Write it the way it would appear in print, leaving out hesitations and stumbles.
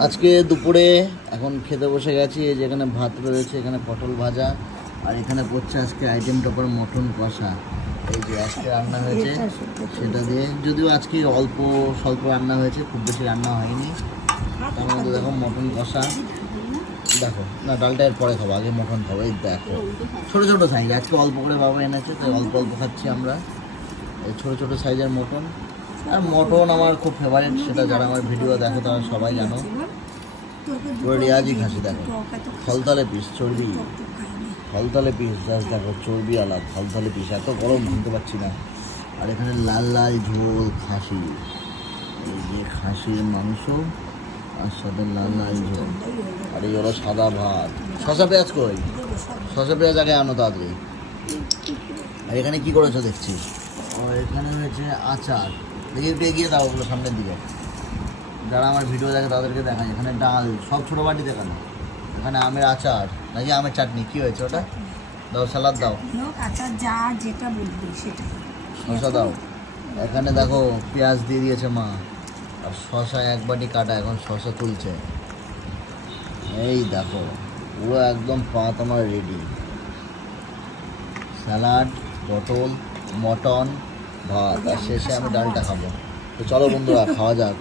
আজকে দুপুরে এখন খেতে বসে গেছি। এই যে এখানে ভাত রয়েছে, এখানে পটল ভাজা, আর এখানে করছে আজকে আইটেম টপার মটন কষা। এই যে আজকে রান্না হয়েছে সেটা দিয়ে, যদিও আজকে অল্প স্বল্প রান্না হয়েছে, খুব বেশি রান্না হয়নি। তার মধ্যে দেখো মটন কষা, দেখো না ডালটা এর পরে খাবো, আগে মটন খাবো। এই দেখো ছোটো ছোটো সাইজ, আজকে অল্প করে বাবা এনেছে তাই অল্প অল্প খাচ্ছি আমরা। এই ছোটো ছোটো সাইজের মটন, আর মটন আমার খুব ফেভারিট, সেটা যারা আমার ভিডিও দেখো তারা সবাই জানো। পুরো রেয়াজি খাসি, দেখো থলথলে পিস, চর্বি থলথলে পিস, জাস্ট দেখো চর্বি আলাদা, থলথলে পিস, এত গরম ভাঙতে পারছি না। আর এখানে লাল লাল ঝোল খাসি, এই যে খাসির মাংস আর সাথে লাল লাল ঝোল, আর এই হলো সাদা ভাত। শশা পেঁয়াজ কই? শশা পেঁয়াজ আগে আনো তাড়াতাড়ি। আর এখানে কি করেছো দেখছি? আর এখানে হয়েছে আচার, দেখি একটু এগিয়ে দাও ওগুলো সামনের দিকে, যারা আমার ভিডিও দেখে তাদেরকে দেখায়। এখানে ডাল, সব ছোটো বাটি দেখানো। এখানে আমের আচার নাকি আমের চাটনি, কি হয়েছে ওটা? দাও স্যালাড দাও, আচার যা যেটা বলবি সেটা। শশা দাও। এখানে দেখো পেঁয়াজ দিয়ে দিয়েছে মা, আর শশা এক বাটি কাটা, এখন শশা তুলছে। এই দেখো পুরো একদম পাত আমার রেডি। স্যালাড, পটল, মটন, ভাত, আর শেষে আমি ডালটা খাবো। তো চলো বন্ধুরা খাওয়া যাক।